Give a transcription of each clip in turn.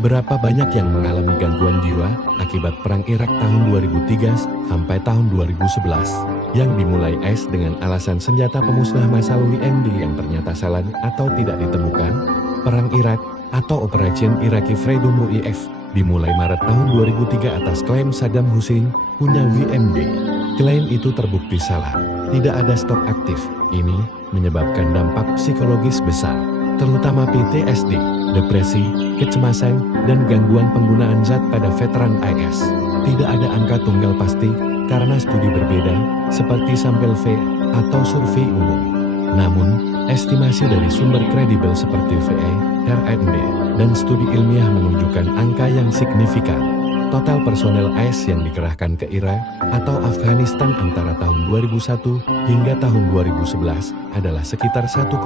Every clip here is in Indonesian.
Berapa banyak yang mengalami gangguan jiwa akibat Perang Irak tahun 2003 sampai tahun 2011 yang dimulai AS dengan alasan senjata pemusnah massal WMD yang ternyata salah atau tidak ditemukan? Perang Irak atau Operation Iraqi Freedom WIF dimulai Maret tahun 2003 atas klaim Saddam Hussein punya WMD. Klaim itu terbukti salah, tidak ada stok aktif. Ini menyebabkan dampak psikologis besar, terutama PTSD, depresi, kecemasan, dan gangguan penggunaan zat pada veteran IS. Tidak ada angka tunggal pasti karena studi berbeda, seperti sampel V atau survei umum. Namun, estimasi dari sumber kredibel seperti VE, RND, dan studi ilmiah menunjukkan angka yang signifikan. Total personel AS yang dikerahkan ke Irak atau Afghanistan antara tahun 2001 hingga tahun 2011 adalah sekitar 1,6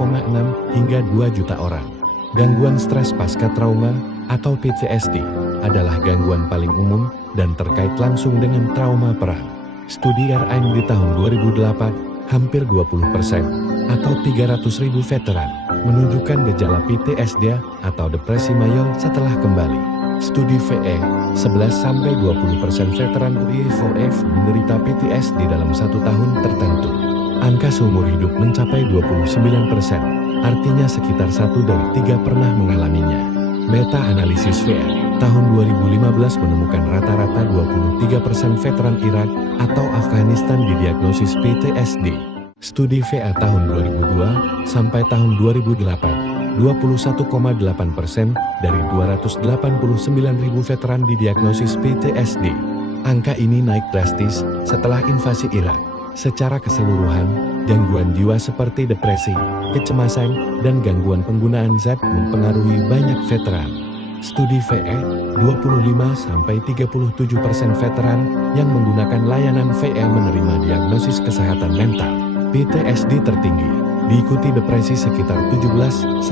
hingga 2 juta orang. Gangguan stres pasca trauma atau PTSD adalah gangguan paling umum dan terkait langsung dengan trauma perang. Studi RN di tahun 2008, hampir 20% atau 300.000 veteran menunjukkan gejala PTSD atau depresi mayor setelah kembali. Studi VE, 11-20% veteran UIVF menderita PTSD dalam 1 tahun tertentu. Angka seumur hidup mencapai 29%, artinya sekitar 1 dari 3 pernah mengalaminya. Meta-analisis VE tahun 2015 menemukan rata-rata 23% veteran Irak atau Afghanistan didiagnosis PTSD. Studi VE tahun 2002 sampai tahun 2008, 21,8% dari 289.000 veteran didiagnosis PTSD. Angka ini naik drastis setelah invasi Irak. Secara keseluruhan, gangguan jiwa seperti depresi, kecemasan, dan gangguan penggunaan zat mempengaruhi banyak veteran. Studi VE, 25-37% veteran yang menggunakan layanan VE menerima diagnosis kesehatan mental PTSD tertinggi, diikuti depresi sekitar 17-18%.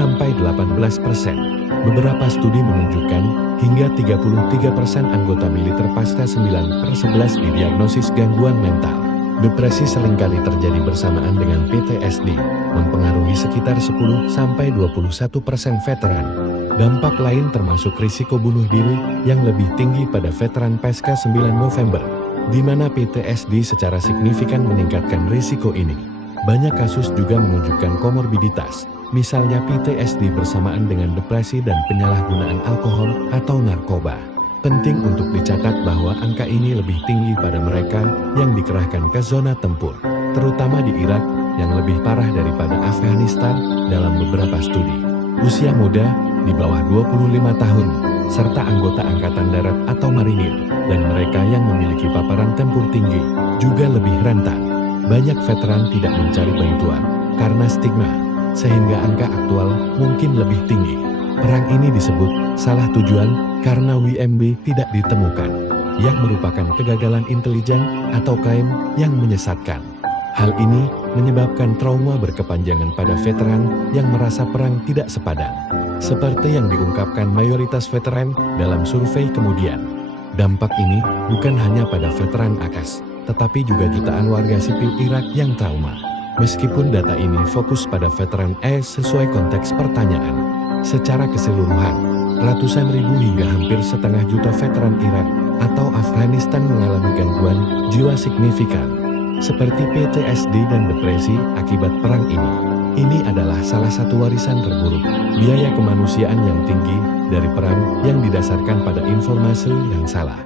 Beberapa studi menunjukkan hingga 33% anggota militer pasca 9/11 didiagnosis gangguan mental. Depresi seringkali terjadi bersamaan dengan PTSD, mempengaruhi sekitar 10-21% veteran. Dampak lain termasuk risiko bunuh diri yang lebih tinggi pada veteran pasca 9 November, di mana PTSD secara signifikan meningkatkan risiko ini. Banyak kasus juga menunjukkan komorbiditas, misalnya PTSD bersamaan dengan depresi dan penyalahgunaan alkohol atau narkoba. Penting untuk dicatat bahwa angka ini lebih tinggi pada mereka yang dikerahkan ke zona tempur, terutama di Irak yang lebih parah daripada Afghanistan dalam beberapa studi. Usia muda, di bawah 25 tahun, serta anggota Angkatan Darat atau Marinir, dan mereka yang memiliki paparan tempur tinggi, juga lebih rentan. Banyak veteran tidak mencari bantuan karena stigma, sehingga angka aktual mungkin lebih tinggi. Perang ini disebut salah tujuan karena WMD tidak ditemukan, yang merupakan kegagalan intelijen atau klaim yang menyesatkan. Hal ini menyebabkan trauma berkepanjangan pada veteran yang merasa perang tidak sepadan. Seperti yang diungkapkan mayoritas veteran dalam survei kemudian. Dampak ini bukan hanya pada veteran AS, tetapi juga jutaan warga sipil Irak yang trauma. Meskipun data ini fokus pada veteran AS sesuai konteks pertanyaan, secara keseluruhan, ratusan ribu hingga hampir setengah juta veteran Irak atau Afghanistan mengalami gangguan jiwa signifikan, seperti PTSD dan depresi akibat perang ini. Ini adalah salah satu warisan terburuk, biaya kemanusiaan yang tinggi dari perang yang didasarkan pada informasi yang salah.